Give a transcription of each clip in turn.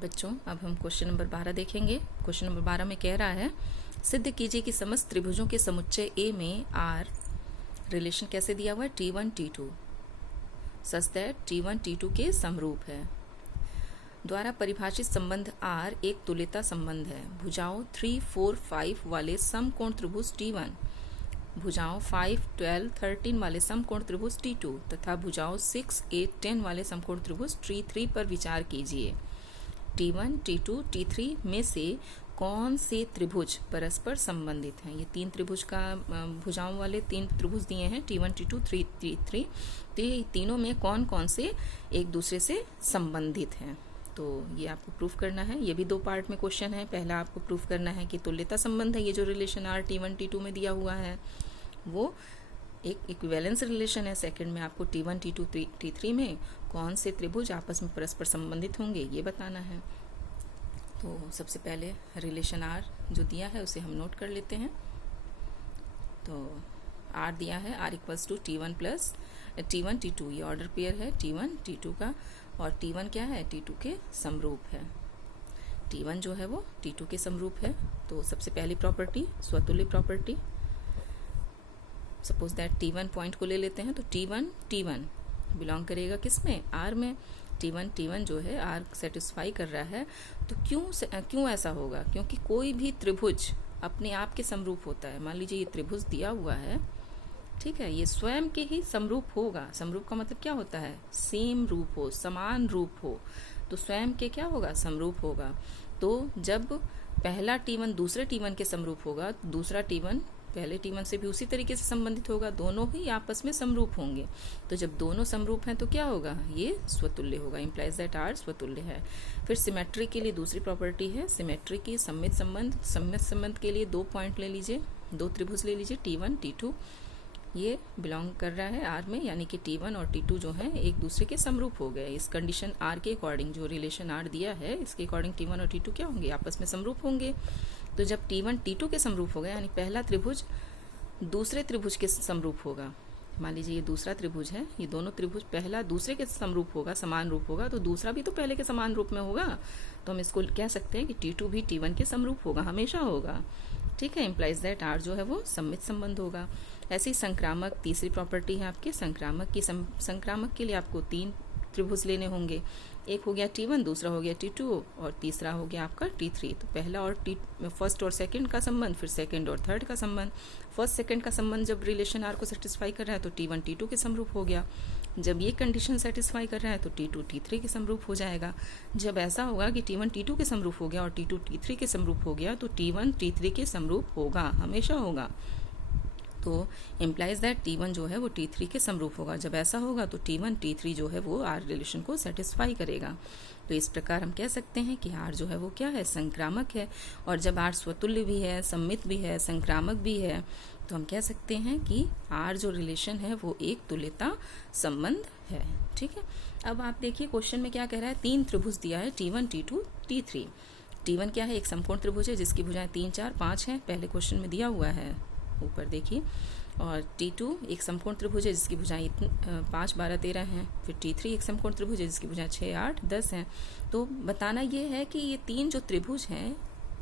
बच्चों, अब हम क्वेश्चन नंबर 12 देखेंगे। क्वेश्चन नंबर 12 में कह रहा है, सिद्ध कीजिए कि समस्त त्रिभुजों के समुच्चय ए में आर रिलेशन कैसे दिया हुआ है, T1 T2 such that T1 T2 के समरूप है। द्वारा परिभाषित संबंध R एक तुल्यता संबंध है। भुजाओं 3, 4, 5 वाले समकोण त्रिभुज T1, भुजाओं 5, 12, 13 वाले समकोण त्रिभुज T2 तथा भुजाओं 6, 8, 10 वाले समकोण त्रिभुज T3 पर विचार कीजिए। T1, T2, T3 में से कौन से त्रिभुज परस्पर संबंधित हैं? ये तीन त्रिभुज का भुजाओं वाले तीन त्रिभुज दिए हैं, T1, T2, T3। तो ये तीनों में कौन कौन से एक दूसरे से संबंधित हैं, तो ये आपको प्रूफ करना है। ये भी दो पार्ट में क्वेश्चन है। पहला आपको प्रूफ करना है कि तुल्यता संबंध है, ये जो रिलेशन R T1 T2 में दिया हुआ है वो एक इक्विवेलेंस रिलेशन है। सेकंड में आपको T1 T2 T3 में कौन से त्रिभुज आपस में परस्पर संबंधित होंगे ये बताना है। तो सबसे पहले रिलेशन R जो दिया है उसे हम नोट कर लेते हैं। तो R दिया है, R equals to T1 T2, ये ऑर्डर पेयर है T1 T2 का, और T1 क्या है, T2 के समरूप है। T1 जो है वो T2 के समरूप है। तो सबसे पहली प्रॉपर्टी स्वतुल्य property, suppose that T1 point को ले लेते हैं, तो T1 बिलोंग करेगा किस में, R में। T1 जो है R सेटिस्फाई कर रहा है। तो क्यों ऐसा होगा, क्योंकि कोई भी त्रिभुज अपने आप के समरूप होता है। मान लीजिए ये त्रिभुज दिया हुआ है, ठीक है, ये स्वयं के ही समरूप होगा। समरूप का मतलब क्या होता है, सेम रूप हो, समान रूप हो, तो स्वयं के क्या होगा, समरूप होगा। तो जब पहला T1 दूसरे T1 के समरूप होगा, दूसरा T1 पहले T1 से भी उसी तरीके से संबंधित होगा, दोनों ही आपस में समरूप होंगे। तो जब दोनों समरूप हैं तो क्या होगा, ये स्वतुल्य होगा, इम्प्लाइज दैट R स्वतुल्य है। फिर सिमेट्री के लिए दूसरी प्रॉपर्टी है सिमेट्री की, सममित संबंध के लिए दो पॉइंट ले लीजिए, दो त्रिभुज ले लीजिए, T1 T2, ये बिलोंग कर रहा है R में, यानी कि T1 और T2 जो है एक दूसरे के समरूप हो गए। इस कंडीशन R के अकॉर्डिंग, जो रिलेशन R दिया है इसके अकॉर्डिंग T1 और T2 क्या होंगे, आपस में समरूप होंगे। तो जब T1 T2 के समरूप होगा, यानी पहला त्रिभुज दूसरे त्रिभुज के समरूप होगा। मान लीजिए ये दूसरा त्रिभुज है, ये दोनों त्रिभुज पहला दूसरे के समरूप होगा, समान रूप होगा, तो दूसरा भी तो पहले के समान रूप में होगा। तो हम इसको कह सकते हैं कि T2 भी T1 के समरूप होगा, हमेशा होगा, ठीक है। इम्प्लाइज दैट R जो है वो सममित संबंध होगा। ऐसे ही संक्रामक तीसरी प्रॉपर्टी है आपके संक्रामक के लिए आपको तीन त्रिभुज लेने होंगे। एक हो गया T1, दूसरा हो गया T2 और तीसरा हो गया आपका T3। तो पहला और फर्स्ट और सेकंड का संबंध, फिर सेकंड और थर्ड का संबंध। फर्स्ट सेकंड का संबंध जब रिलेशन R को सेटिस्फाई कर रहा है तो T1 T2 के समरूप हो गया। जब ये कंडीशन सेटिस्फाई कर रहा है तो T2 T3 के समरूप हो जाएगा। जब ऐसा होगा कि T1 T2 के समरूप हो गया और T2 T3 के समरूप हो गया, तो T1 T3 के समरूप होगा, हमेशा होगा। तो इम्प्लाइज दैट T1 जो है वो T3 के समरूप होगा। जब ऐसा होगा तो T1 T3 जो है वो R रिलेशन को सेटिस्फाई करेगा। तो इस प्रकार हम कह सकते हैं कि R जो है वो क्या है, संक्रामक है। और जब R स्वतुल्य भी है, सम्मित भी है, संक्रामक भी है, तो हम कह सकते हैं कि R जो रिलेशन है वो एक तुल्यता संबंध है, ठीक है। अब आप देखिए क्वेश्चन में क्या कह रहा है, तीन त्रिभुज दिया है T1 T2 T3। T1 क्या है, एक समकोण त्रिभुज है जिसकी भुजाएं 3, 4, 5 हैं, पहले क्वेश्चन में दिया हुआ है, ऊपर देखिए। और T2 एक समकोण त्रिभुज है जिसकी भुजाएं 5, 12, 13 हैं। फिर T3 एक समकोण त्रिभुज है जिसकी भुजाएं 6, 8, 10 हैं। तो बताना ये है कि ये तीन जो त्रिभुज हैं,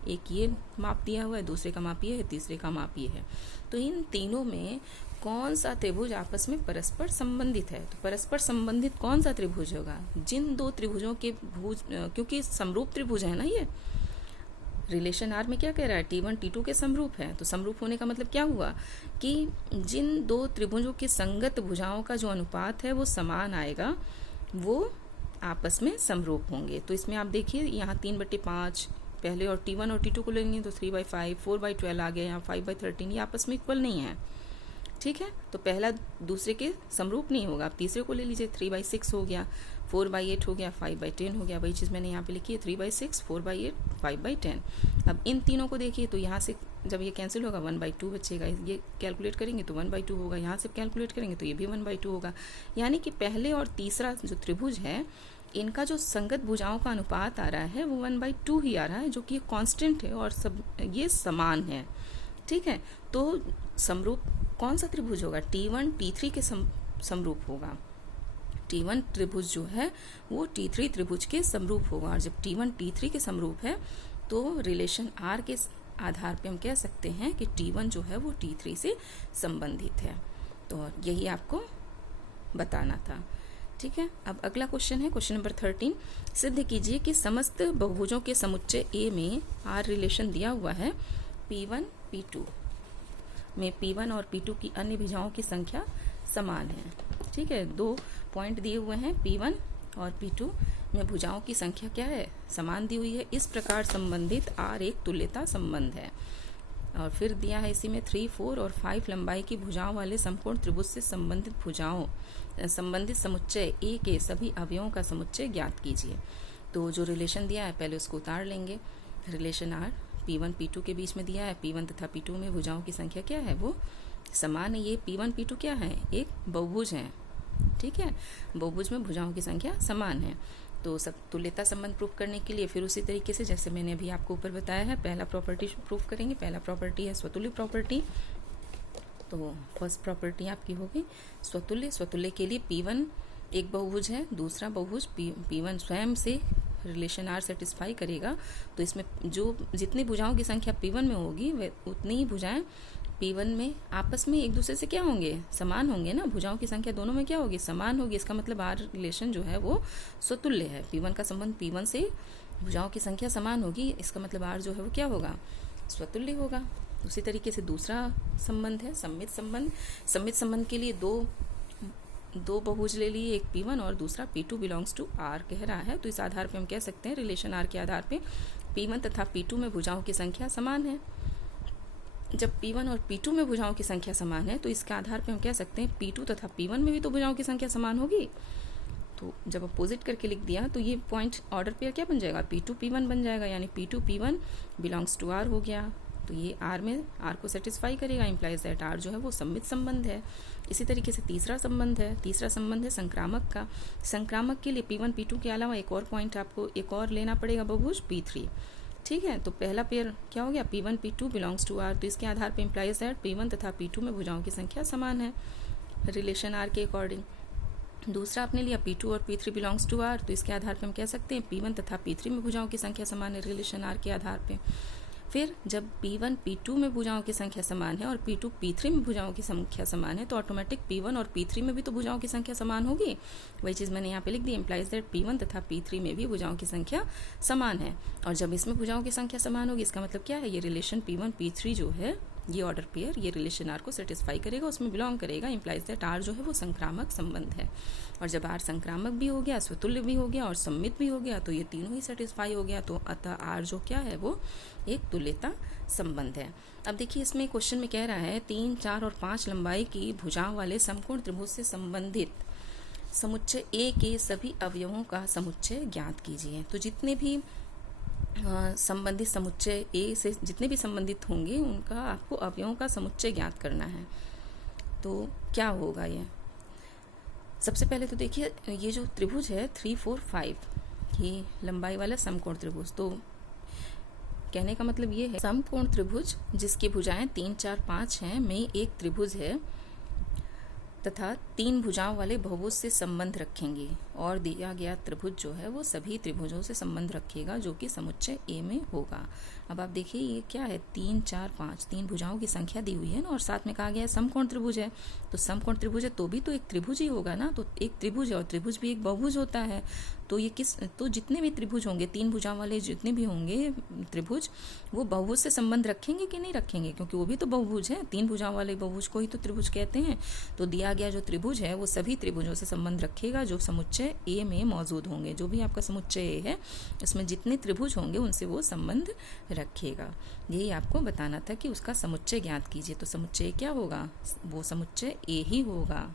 एक ये माप दिया हुआ है, दूसरे का माप ये है, तीसरे का माप ये है। तो इन तीनों में कौन सा त्रिभुज आपस में परस्पर संबंधित है, तो परस्पर संबंधित कौन सा त्रिभुज होगा, जिन दो त्रिभुजों के भुज, क्योंकि समरूप त्रिभुज है ना, ये रिलेशन R में क्या कह रहा है, T1 T2 के समरूप है। तो समरूप होने का मतलब क्या हुआ कि जिन दो त्रिभुजों के संगत भुजाओं का जो अनुपात है वो समान आएगा, वो आपस में समरूप होंगे। तो इसमें आप देखिए यहाँ 3/5 पहले और T1 और T2 को लेंगे तो 3/5, 4/12 आ गया, यहाँ 5/13, ये आपस में इक्वल नहीं है, ठीक है। तो पहला दूसरे के समरूप नहीं होगा। आप तीसरे को ले लीजिए, 3/6 हो गया, 4/8 हो गया, 5/10 हो गया। वही चीज़ मैंने यहाँ पे लिखी है, 3/6, 4/8, 5/10। अब इन तीनों को देखिए, तो यहाँ से जब ये कैंसिल होगा 1/2 बचेगा, ये कैलकुलेट करेंगे तो 1/2 होगा, यहाँ से कैलकुलेट करेंगे तो ये भी 1/2 होगा। यानी कि पहले और तीसरा जो त्रिभुज है, इनका जो संगत भुजाओं का अनुपात आ रहा है वो 1/2 ही आ रहा है, जो कि कांस्टेंट है और सब ये समान है, ठीक है। तो समरूप कौन सा त्रिभुज होगा, T1 T3 के समरूप होगा। T1 त्रिभुज जो है वो T3 त्रिभुज के समरूप होगा, और जब T1 T3 के समरूप है तो रिलेशन R के आधार पे हम कह सकते हैं कि T1 जो है वो T3 से संबंधित है। तो यही आपको बताना था। ठीक है, अब अगला क्वेश्चन है क्वेश्चन नंबर 13। सिद्ध कीजिए कि समस्त बहुभुजों के समुच्चय A में R रिलेशन दिया हुआ है P1 P2 में P1 और P2 की अन्य भुजाओं की संख्या समान है। ठीक है, 2 पॉइंट दिए हुए हैं, P1 और P2 में भुजाओं की संख्या क्या है, समान दी हुई है। इस प्रकार संबंधित R एक तुल्यता संबंध है। और फिर दिया है इसी में 3, 4 और 5 लंबाई की भुजाओं वाले समकोण त्रिभुज से संबंधित समुच्चय A के सभी अवयवों का समुच्चय ज्ञात कीजिए। तो जो रिलेशन दिया है पहले उसको उतार लेंगे। रिलेशन R P1 P2 के बीच में दिया है, P1 तथा P2 में भुजाओं की संख्या क्या है, वो समान है। ये P1 P2 क्या है, एक बहुभुज है। ठीक है, बहुभुज में भुजाओं की संख्या समान है। तो सब तुल्यता संबंध प्रूफ करने के लिए फिर उसी तरीके से जैसे मैंने अभी आपको ऊपर बताया है, पहला प्रॉपर्टी प्रूफ करेंगे। पहला प्रॉपर्टी है स्वतुल्य प्रॉपर्टी। तो फर्स्ट प्रॉपर्टी आपकी होगी स्वतुल्य। स्वतुल्य के लिए P1 एक बहुभुज है, दूसरा बहुभुज P1 स्वयं से रिलेशन R सेटिस्फाई करेगा। तो इसमें जो जितनी भुजाओं की संख्या P1 में होगी वे उतनी ही भुजाएं P1 में आपस में एक दूसरे से क्या होंगे, समान होंगे ना। भुजाओं की संख्या दोनों में क्या होगी, समान होगी। इसका मतलब R रिलेशन जो है वो स्वतुल्य है। P1 का संबंध P1 से, भुजाओं की संख्या समान होगी, इसका मतलब R जो है वो क्या होगा, स्वतुल्य होगा। उसी तरीके से दूसरा संबंध है सम्मित संबंध। सम्मित संबंध के लिए दो बहुभुज ले लिए, एक P1 और दूसरा P2 बिलोंग्स टू R कह रहा है। तो इस आधार पे हम कह सकते हैं रिलेशन R के आधार पे P1 तथा P2 में भुजाओं की संख्या समान है। जब P1 और P2 में भुजाओं की संख्या समान है तो इसके आधार पे हम कह सकते हैं P2 तथा P1 में भी तो भुजाओं की संख्या समान होगी। तो जब अपोजिट करके लिख दिया तो ये पॉइंट ऑर्डर पेयर क्या बन जाएगा, P2 P1 बन जाएगा, यानी P2 P1 belongs to R हो गया। तो ये R में R को सेटिस्फाई करेगा, इम्प्लाइज दैट R जो है वो सम्मित संबंध है। इसी तरीके से तीसरा संबंध है संक्रामक का। संक्रामक के लिए P1 P2 के अलावा एक और पॉइंट आपको एक और लेना पड़ेगा, बहुभुज P3। ठीक है, तो पहला पेयर क्या हो गया, P1 P2 belongs to R। तो इसके आधार पर इम्प्लाइज दैट P1 तथा P2 में भुजाओं की संख्या समान है रिलेशन R के अकॉर्डिंग। दूसरा आपने लिया P2 और P3 बिलोंग्स टू R। तो इसके आधार पर हम कह सकते हैं P1 तथा P3 में भुजाओं की संख्या समान है रिलेशन R के आधार पे। फिर जब P1 P2 में भुजाओं की संख्या समान है और P2 P3 में भुजाओं की संख्या समान है तो ऑटोमेटिक P1 और P3 में भी तो भुजाओं की संख्या समान होगी। वही चीज़ मैंने यहाँ पे लिख दी, इम्प्लाइज दैट P1 तथा P3 में भी भुजाओं की संख्या समान है। और जब इसमें भुजाओं की संख्या समान होगी इसका मतलब क्या है, ये रिलेशन P1 P3 जो है ये ऑर्डर पेयर ये रिलेशन R को सेटिस्फाई करेगा, उसमें बिलोंग करेगा। इम्प्लाइज दैट R जो है वो संक्रामक संबंध है। और जब R संक्रामक भी हो गया, स्वतुल्य भी हो गया और सम्मित भी हो गया तो ये तीनों ही सेटिस्फाई हो गया। तो अतः R जो क्या है वो एक तुल्यता संबंध है। अब देखिए इसमें क्वेश्चन में कह रहा है 3, 4 और 5 लंबाई की भुजाओं वाले समकोण त्रिभुज से संबंधित समुच्चय A के सभी अवयवों का समुच्चय ज्ञात कीजिए। तो जितने भी संबंधित समुच्चय A से जितने भी संबंधित होंगे उनका आपको अवयवों का समुच्चय ज्ञात करना है। तो क्या होगा ये, सबसे पहले तो देखिए ये जो त्रिभुज है 3, 4, 5 ये लंबाई वाला समकोण त्रिभुज। तो कहने का मतलब ये है समकोण त्रिभुज जिसकी भुजाएं 3, 4, 5 हैं में एक त्रिभुज है तथा 3 भुजाओं वाले बहुभुज से संबंध रखेंगे और दिया गया त्रिभुज जो है वो सभी त्रिभुजों से संबंध रखेगा जो कि समुच्चय A में होगा। अब आप देखिए ये क्या है 3, 4, 5 3 भुजाओं की संख्या दी हुई है ना, और साथ में कहा गया है समकोण त्रिभुज है। तो समकोण त्रिभुज है तो भी तो एक त्रिभुज ही होगा ना, तो एक त्रिभुज है और त्रिभुज भी एक बहुभुज होता है। तो ये तो जितने भी त्रिभुज होंगे 3 भुजाओं वाले जितने भी होंगे त्रिभुज वो बहुभुज से संबंध रखेंगे कि नहीं रखेंगे, क्योंकि वो भी तो बहुभुज है। 3 भुजाओं वाले बहुभुज को ही तो त्रिभुज कहते हैं। तो दिया गया जो त्रिभुज है वो सभी त्रिभुजों से संबंध रखेगा जो समुच्चय A में मौजूद होंगे। जो भी आपका समुच्चय A है इसमें जितने त्रिभुज होंगे उनसे वो संबंध रखेगा। यही आपको बताना था कि उसका समुच्चय ज्ञात कीजिए। तो समुच्चय क्या होगा, वो समुच्चय A ही होगा।